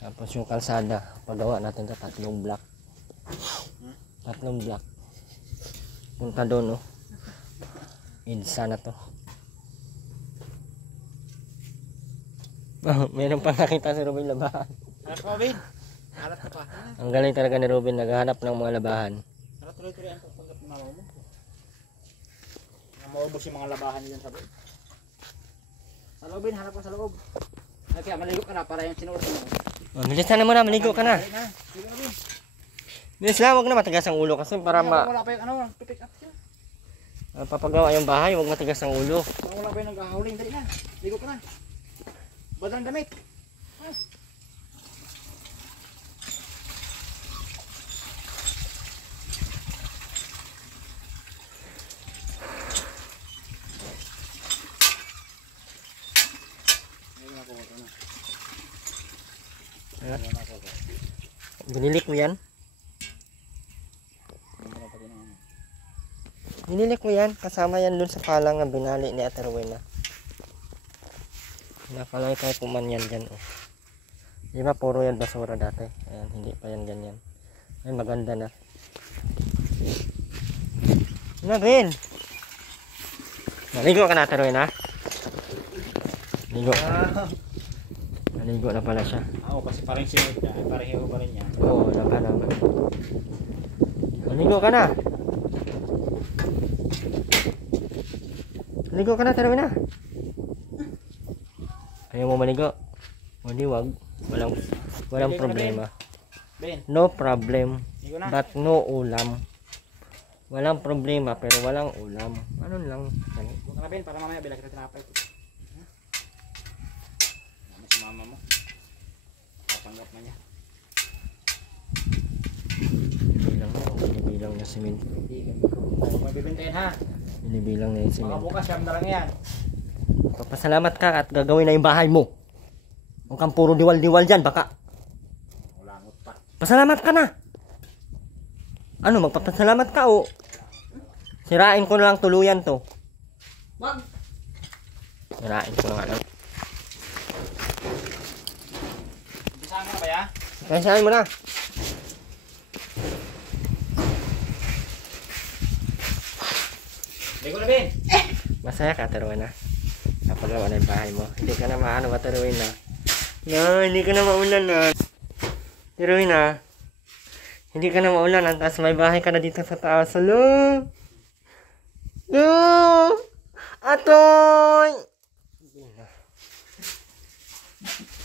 Tapos yung kalsada, pagawa natin to, tatlong block. Tatlong block. Punta doon, oh. Idsa na to. Oh, meron pa nakita si Ruben labahan. Harap ka, Ruben. Harap ka pa. Ang galing talaga ni Ruben, naghahanap ng mga labahan. Harap tuloy-tuloy ang pagpanggap ng mama mo. Maubos yung mga labahan dyan sa loob. Sa loob, Ben. Harap ka sa loob. Ay, kaya maligo ka na para yung sinuot mo. Oh, bilisan na muna, maligo ka na. Sige na, Ben. Bilis lang, huwag na matigas ang ulo kasi para Wala pa yung ano, pipick up siya. papagawa yung bahay, huwag matigas ang ulo. Wala pa yung naghahuling. Dali na. Ligo ka na. Badang damit. Binili ko yan. Binili ko yan, kasama yan dun sa palang na binali ni Ate Rowena. Nakalay tayo kuman yan dyan, oh. Di ba puro yan basura dati? Ayan, hindi pa yan ganyan. Ay, maganda na. Na, Ben! Naligo ka na, Ate Rowena? Naligo. Naligo na pala siya. Oo, kasi parang sinod niya. Parang hiyo pa rin niya. Oo, naman. Naligo ka na. Maligo ka na, Ate Rowena. Ayaw mo maligo? O di wag. Walang problema. Ben, No problem. ligo na. But no ulam. Walang problema pero walang ulam. Ano lang. Ligo ka na, Ben, para mamaya bila kita tinapay. Ano si mama mo? Kapanggap na niya. Binibilang na simento. Huwag mo bibintayin ha. Binibilang na yung Baka simento. bukas siyam na lang yan. Papasalamat ka at gagawin na yung bahay mo. Huwag kang puro diwal-diwal dyan, baka. Ulangot pa. Pasalamat ka na. Ano, magpapasalamat ka o? Sirain ko na lang tuluyan to. Wag. Sirain ko na nga lang. Umpisahan mo na ba ya? Sirain mo na. Ligo na, Ben. Masaya ka, Ate Rowena. Kapagawa na yung bahay mo. Hindi ka na maano, Ate Rowena. No, hindi ka na maulan na. Ate Rowena. Hindi ka na maulan. Tapos may bahay ka na dito sa taas. Hello? No! Atoy!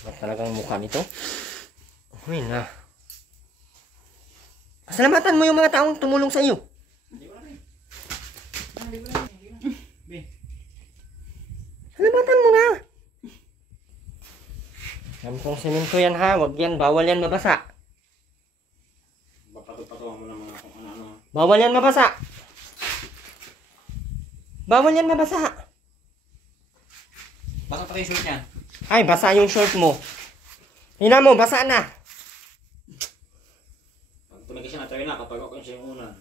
Ba talagang mukha nito? Uy na. Pasalamatan mo yung mga taong tumulong sa iyo. Ligo na, Ben. Ligo na, Ben. Salamatan mo na. Sampung semento yan ha. Wag yan. Bawal yan mabasa. Papato-patuhan mo ng mga kung ano-ano. Bawal yan mabasa. Bawal yan mabasa. Basa pati yung shoot niyan. Ay, basa yung short mo. Hina mo, basa na. Pag tumigil siya na tayo na kapag ako siya yung unan.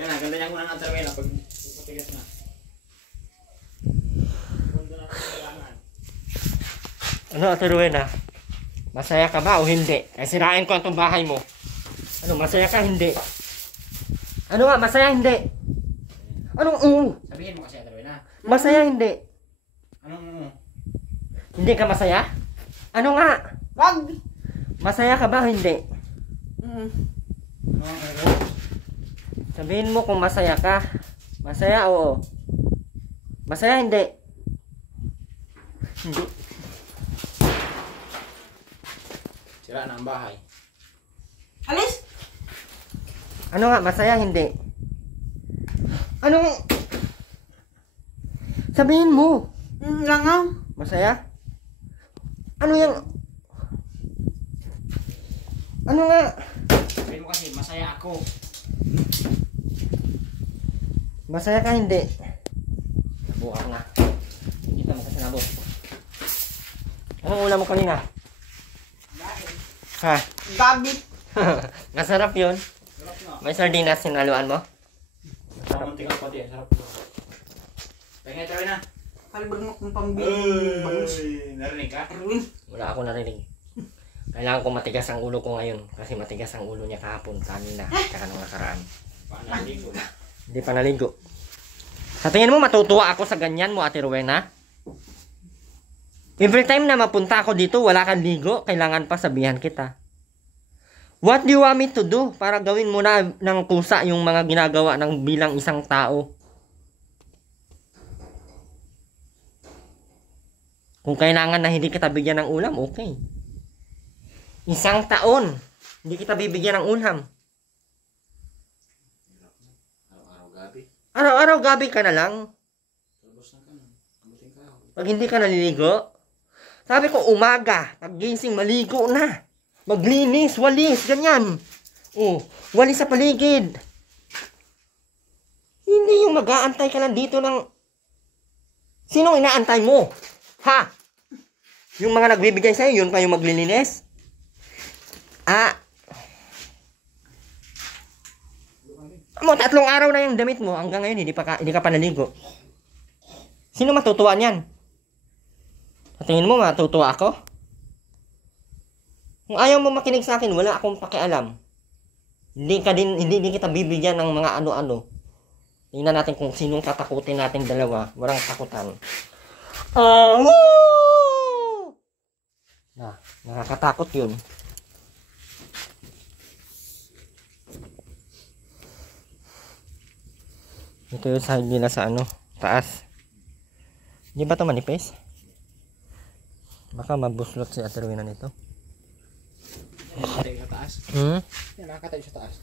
Yan na, ganda niyang unan ang tarwela pag matigas na. Ganda na ang kailangan. Ano, Ate Rowena? Masaya ka ba o hindi? Ay, sirain ko ang bahay mo. Ano, masaya ka? Hindi. Ano nga, masaya? Hindi. Anong oo? Sabihin mo kasi Ate Rowena. Masaya hindi? Anong Hindi ka masaya? Ano nga? Wag. Masaya ka ba o hindi? Mm. Sabihin mo kung masaya ka. Masaya, oo. Masaya, hindi. Hindi. Sira na ang bahay. Alis. Ano nga, masaya, hindi? Anong... Sabihin mo. Langaw. Masaya? Ano yung... Ano nga? Sabihin mo kasi, masaya ako. Masaya ka, hindi? Nabuka ko na. Hindi ka mo kasi nabot. Anong ulam mo kanina? Ha? Gabi. Masarap yun. Sarap na. May sardinas sinaluan mo? Samanting ang pati. Sarap na. Tingnan Ate Rowena. Kalibag mo kung pambili. Narinig ka? Erwin. Wala ako narinig. Kailangan ko matigas ang ulo ko ngayon. Kasi matigas ang ulo niya kahapon, kanina, tsaka nung nakaraan. Paano naligo? Hindi pa naligo. Sa tingin mo matutuwa ako sa ganyan mo, Ate Rowena? Every time na mapunta ako dito, wala kang ligo, kailangan pa sabihan kita. What do you want me to do para gawin mo na ng kusa yung mga ginagawa ng bilang isang tao? Kung kailangan na hindi kita bigyan ng ulam, okay. Isang taon, hindi kita bibigyan ng ulam. Araw-araw gabi. Araw-araw gabi ka na lang. Talbos na ka na. Abutin ka ako. Pag hindi ka naliligo, sabi ko umaga, paggising maligo na. Maglinis, walis, ganyan. Oh, walis sa paligid. Hindi yung mag-aantay ka lang dito ng... Sinong inaantay mo? Ha? Yung mga nagbibigay sa'yo, yun pa yung maglilinis? Ah. Mo, 3 araw na yung damit mo. Hanggang ngayon, hindi ka pa naligo. Sino matutuwa niyan? Sa tingin mo, matutuwa ako? Kung ayaw mo makinig sa akin, wala akong pakialam. Hindi kita bibigyan ng mga ano-ano. Tingnan natin kung sinong tatakutin natin dalawa. Walang takutan. Woo! Nakakatakot yun. Ito yung side nila sa ano, taas. Di ba ito manipis? Baka mabuslot si Ate Rowena nito. Nakakatayo sa taas. Yan, nakakatayo sa taas.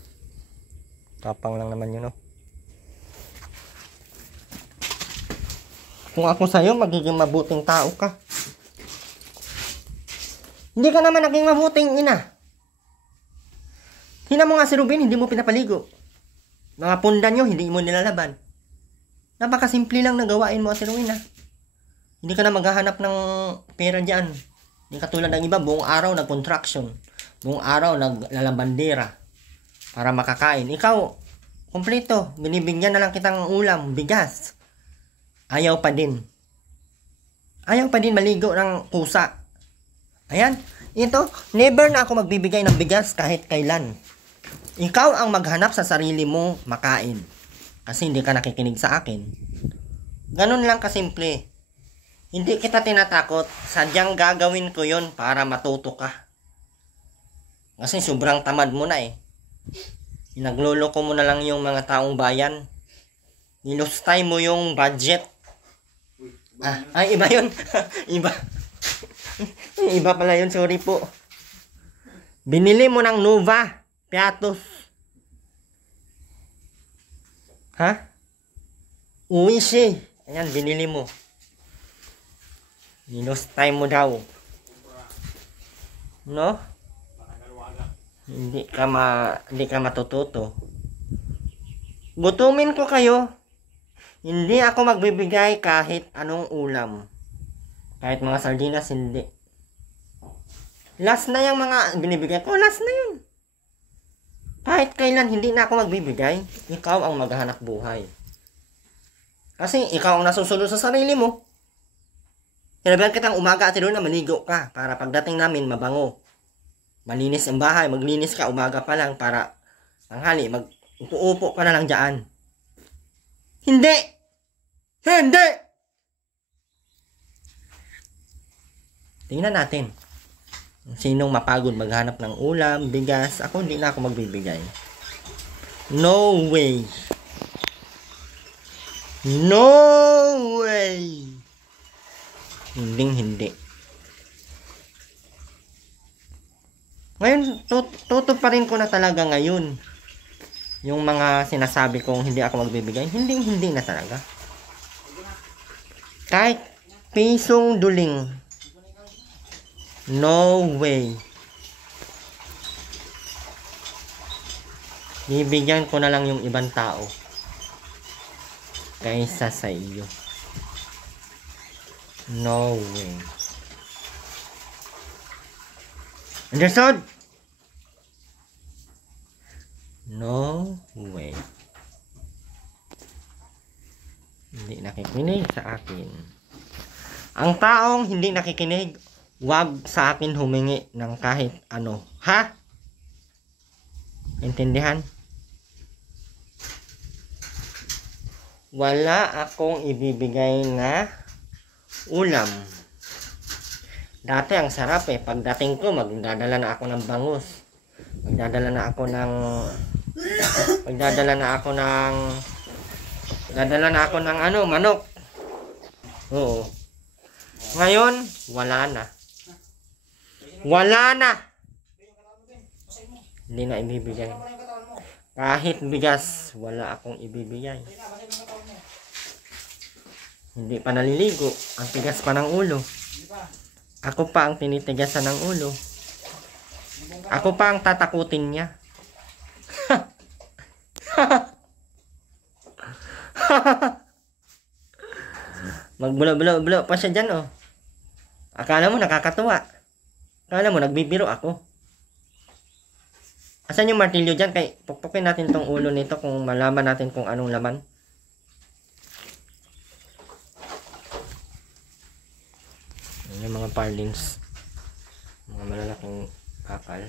Tapang lang naman yun, no? Kung ako sa'yo, magiging mabuting tao ka. Hindi ka naman naging mabuting ina. Tingnan mo nga si Ruben, hindi mo pinapaligo. Mga pundan nyo, hindi mo nilalaban. Napakasimple lang na gawain mo, Ate Rowena. Hindi ka na maghahanap ng pera dyan. Hindi katulad ng iba, buong araw nag-contraction. Buong araw naglalabandera para makakain. Ikaw, kompleto. Binibigyan na lang kitang ulam, bigas. Ayaw pa din. Ayaw pa din maligo ng pusa. Ayan. Ito, never na ako magbibigay ng bigas kahit kailan. Ikaw ang maghanap sa sarili mo makain. Kasi hindi ka nakikinig sa akin. Ganun lang kasimple. Hindi kita tinatakot. Sadyang gagawin ko yon para matuto ka. Kasi sobrang tamad mo na eh. Inagloloko mo na lang yung mga taong bayan. Nilustay mo yung budget. Ay, iba yun. Iba. Iba pala yun, sorry po. Binili mo ng Nova, Piatos. Ha? Uwishi. Ayan, binili mo. Nilustay mo daw. No? Hindi ka matututo. Gutumin ko kayo. Hindi ako magbibigay kahit anong ulam. Kahit mga sardinas, hindi. Last na yung mga binibigay ko, last na yun. Kahit kailan, hindi na ako magbibigay. Ikaw ang maghahanap buhay. Kasi ikaw ang nasusunod sa sarili mo. Sinabihan kitang umaga at na maligo ka para pagdating namin mabango. Malinis ang bahay, maglinis ka umaga pa lang para tanghali, mag-uupo ka na lang dyan. Hindi! Hindi! Tingnan natin. Sinong mapagod maghanap ng ulam, bigas. Ako hindi na ako magbibigay. No way. No way. Hindi. Ngayon, tutuparin ko na talaga ngayon. Yung mga sinasabi kong hindi ako magbibigay, hindi na talaga. Kahit pisong duling. No way. Bibigyan ko na lang yung ibang tao kaysa sa iyo. No way. Understood? No way. Hindi nakikinig sa akin. Ang taong hindi nakikinig, wag sa akin humingi ng kahit ano. Ha? Intindihan? Wala akong ibibigay na ulam. Dati ang sarap eh. Pagdating ko, magdadala na ako ng bangus. Magdadala na ako ng manok. Oo. Ngayon, wala na. Hindi na ibibigay. Kahit bigas, wala akong ibibigay. Hindi pa naliligo. Ang tigas pa ng ulo. Ako pa ang tinitigasan ng ulo. Ako pa ang tatakutin niya. Magbulo-bulo pa siya dyan, oh. Akala mo nakakatuwa. Akala mo nagbibiro ako. Asan yung martilyo dyan? Kay pukpukin natin tong ulo nito kung malaman natin kung anong laman. Ayan yung mga parlins. Mga malalaking kakal.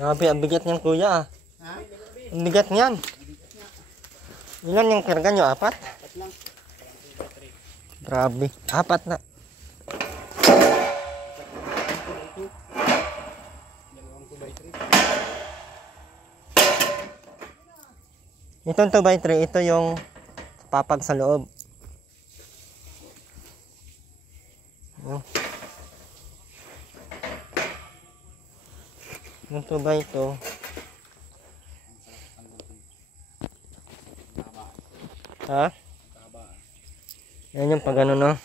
Grabe, ang bigat niyan kuya ah. Ang bigat niyan. Ilan yung karga nyo? 4? Grabe, 4 na. Itong 2x3, ito yung papag sa loob. Yung 2x2. Ha? Yan yung pag ano no.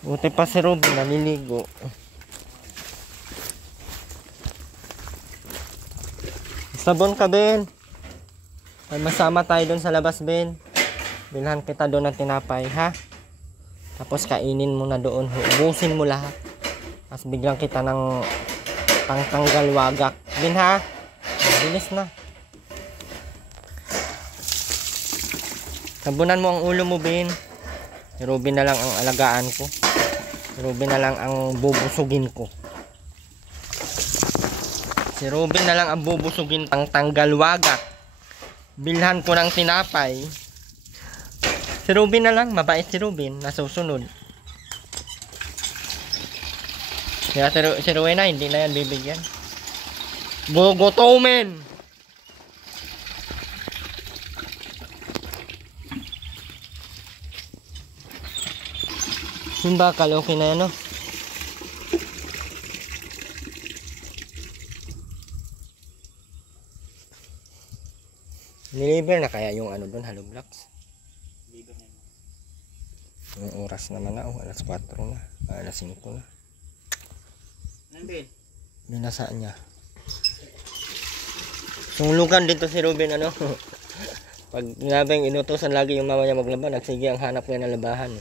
Buti pa si Rob naliligo. Sabon ka, Ben. Ay, masama tayo doon sa labas, Ben. Bilhan kita doon ng tinapay, ha? Tapos kainin mo na doon. Ubusin mo lahat. Tapos biglang kita ng pangtanggal wagak. Ben, ha? Bilis na. Sabunan mo ang ulo mo, Ben. Si Ruben na lang ang alagaan ko. Si Ruben na lang ang bubusugin ko. Si Ruben na lang ang bubusugin pang tanggal wagak. Bilhan ko ng tinapay. Si Ruben na lang, mabait si Ruben, nasusunod. Kaya si Rowena, hindi na yan bibigyan. Gugutumin! Yung bakal, okay na yan, no? Niliver na kaya yung ano doon, hollow blocks? May oras naman na. Oh, alas 4 na. Alas 5 na. Nandun. Binasa niya. Sunglukan dito si Ruben, ano? Pag nabing inutosan lagi yung mama niya maglaba, nagsige ang hanap niya ng labahan.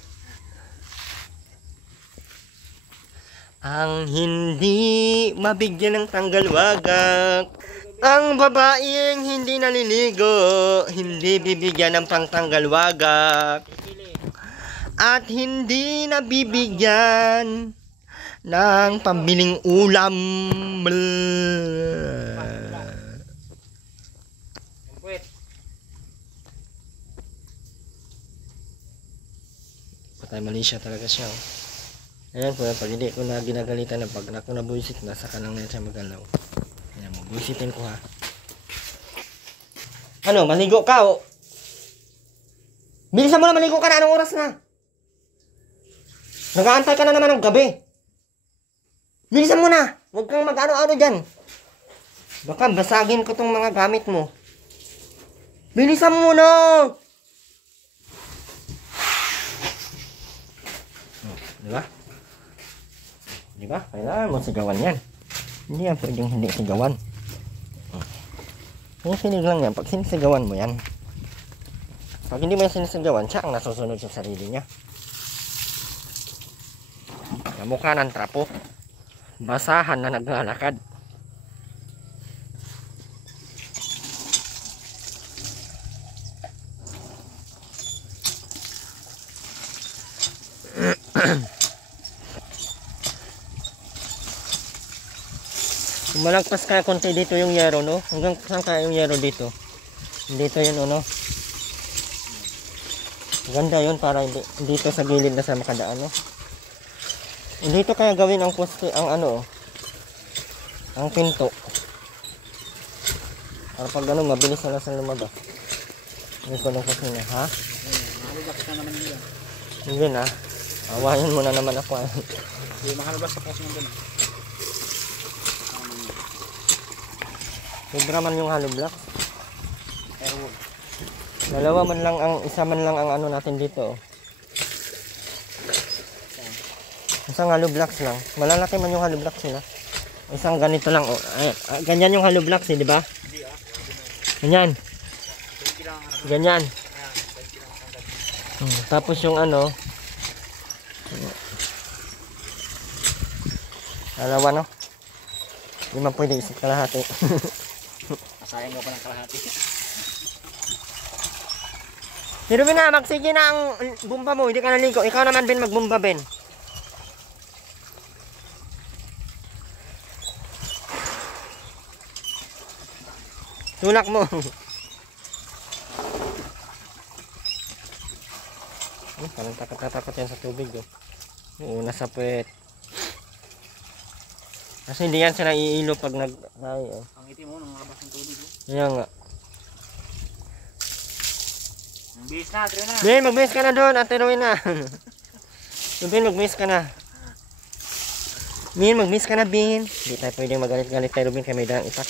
Ang hindi mabigyan ng tanggal wagak, ang babaeng hindi naliligo, hindi bibigyan ng pangtanggal wagak, at hindi nabibigyan ng pambiling ulam. Wait. Patay Malaysia talaga siya. Oh. Ayan po, pag hindi ko na ginagalitan na pag ako nabuisit na, saka lang na siya magalaw. Ayan, mabuisitin ko ha. Ano, maligo ka o? Bilisan mo na, maligo ka na, anong oras na? Nag-aantay ka na naman ng gabi. Bilisan mo na, huwag kang mag-ano-ano dyan. Baka basagin ko tong mga gamit mo. Bilisan mo na! Diba? Diba? Kailangan mo sigawan yan. Hindi yan pwedeng hindi sigawan. Yung sinig lang yan. Pag sinisigawan mo yan. Pag hindi mo yan sinisigawan, siya ang nasusunod sa sarili niya. Kamukha ng trapo. Basahan na naglalakad. Malagpas ka konti dito yung yero, no? Hanggang saan kaya yung yero dito? Dito yun, ano? Ganda yun para dito sa gilid na sa makadaan, no? Dito kaya gawin ang poste, ang ano, ang pinto. Para pag ano, mabilis na lang sa lumabas. Hindi ko lang kasi na, ha? Mahalubas ka naman nila. Hindi na. Awayan mo na naman ako. Hindi, mahalubas ka po sa mga. Sobra man yung hollow block. Dalawa man lang ang, isa man lang ang ano natin dito. Isang hollow blocks lang. Malalaki man yung hollow blocks nila. Isang ganito lang. Oh. Ay, ganyan yung hollow blocks, di ba? Ganyan. Ganyan. Tapos yung ano. Dalawa, no? Hindi man pwede isip kalahati. Sayang mo pa ng kalahati. Si Ruben na, magsige na ang bumba mo, hindi ka naligo. Ikaw naman, Ben, magbumba, Ben. Tulak mo. Parang takot-takot yan sa tubig. Oh. Oo, nasa puwet. Kasi hindi yan sila iilo pag nag-ay. Oh. Ang itim mo, nangalabas ng tubig. Yan nga. Ang bihis na, trio na. Ben, mag-miss ka na doon, Ate Rowena. Ben, mag-miss ka na. Ben, mag-miss ka na, Ben. Hindi tayo pwedeng magalit-galit tayo, Ben, kaya may dalang itak.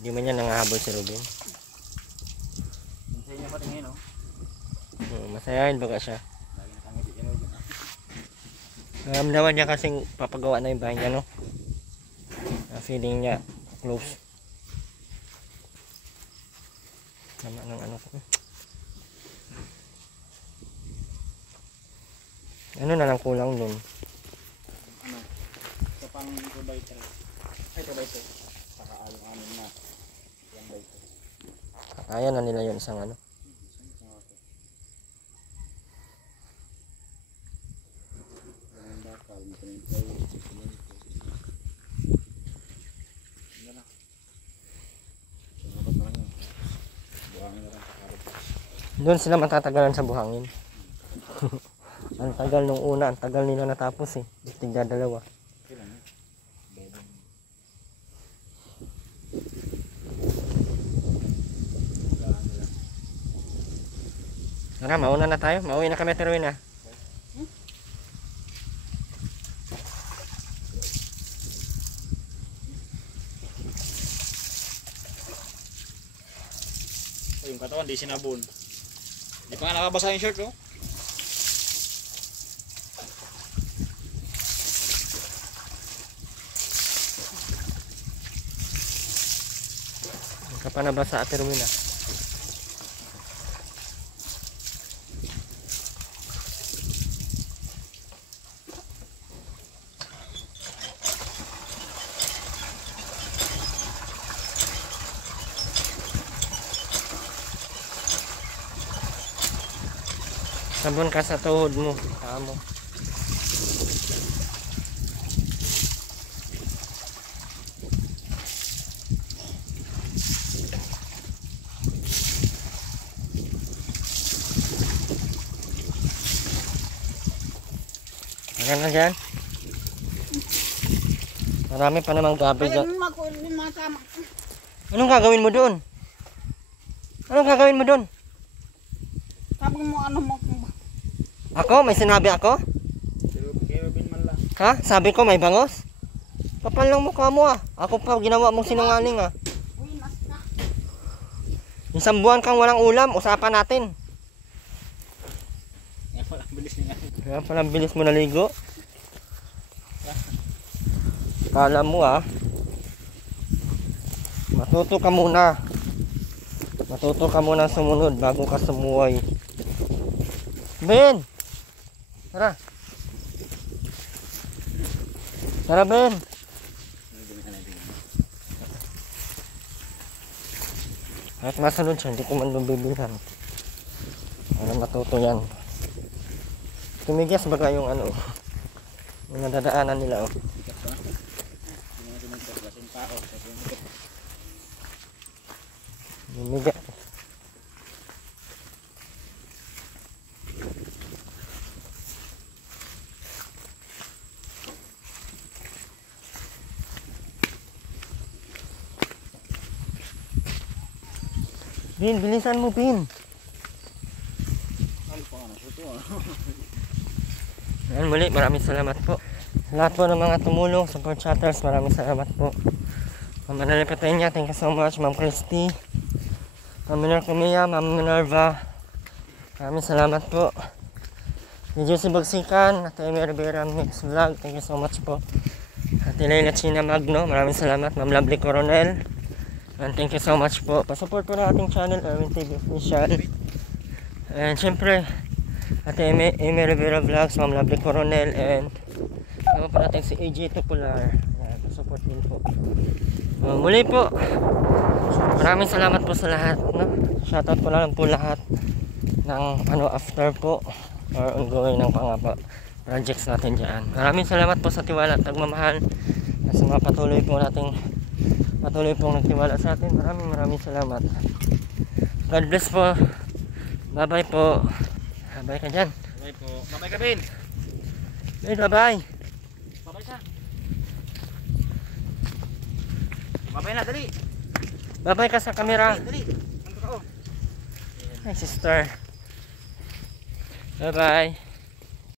Hindi man yan nangahabol si Ruben. Masaya niya pati ngayon, no? Masayahin baga siya. Lagi nakangiti si Robin. Naramdaman niya kasing papagawa na yung bahay niya, no? Feeling niya close. Tama ng ano ko. Ano na lang kulang dun? Ano? Ito pang 2x3. Ay, 2x2. Saka yung amin na 1x2. Kaya na nila yun isang ano. Doon sila matatagalan sa buhangin. Ang tagal nung una, ang tagal nila natapos eh. Tigda dalawa. Tara, mauna na tayo. Mauwi na kami, Terwin ah. Yung katawan, di sinabon. Di pa nga nakabasa yung shirt, oh. Hindi ka pa nabasa, Ate Rowena. Sabon ka sa tuhod mo, tama. Maganda dyan. Marami pa namang gabi dyan. Anong gagawin mo doon? Anong gagawin mo doon? Sabi mo ano mo. Ako? May sinabi ako? Ha? Sabi ko may bangos? Kapal lang mukha mo ah. Ako pa ginawa mong sinungaling ah. Isang buwan kang walang ulam, usapan natin. Kaya pala bilis mo naligo. Kala mo ah. Matuto ka muna. Matuto ka muna sumunod bago ka sumuway. Ben! Tara. Tara, Ben. Kahit masunod siya, hindi ko man lubibilhan. Para matuto yan. Tumigas baga yung ano, yung nadadaanan nila. Oh. Lumigas. Bin, bilisan mo, Bin. Yan, muli, maraming salamat po. Sa lahat po ng mga tumulong, support chatters, maraming salamat po. Ma'am Annalyn Petenya, thank you so much. Ma'am Christy, Ma'am Minerva Kumia, Ma'am Minerva, maraming salamat po. DJ Bagsikan, Ate Amy Rivera Mix Vlog, thank you so much po. Ate Leila China Magno, maraming salamat. Ma'am Lovely Coronel, and thank you so much po. Pasupport po na ating channel, Erwin TV Official. And syempre, Ate Amy Rivera Vlogs, Ma'am Lovely Coronel, and ako po natin si AJ Tupular. Ayan, pasupport din po. Muli po, maraming salamat po sa lahat. No? Shoutout po na lang po lahat ng after po or ongoing ng projects natin dyan. Maraming salamat po sa tiwala at pagmamahal at sa mga patuloy pong nagtiwala sa atin. Maraming salamat. God bless po. Bye bye po. Bye bye ka dyan. Bye bye po. Bye bye ka, Ben. Bye bye. Bye bye ka. Bye bye na, dali. Bye bye ka sa camera. Dali. Ang totoo. Hi sister. Bye bye.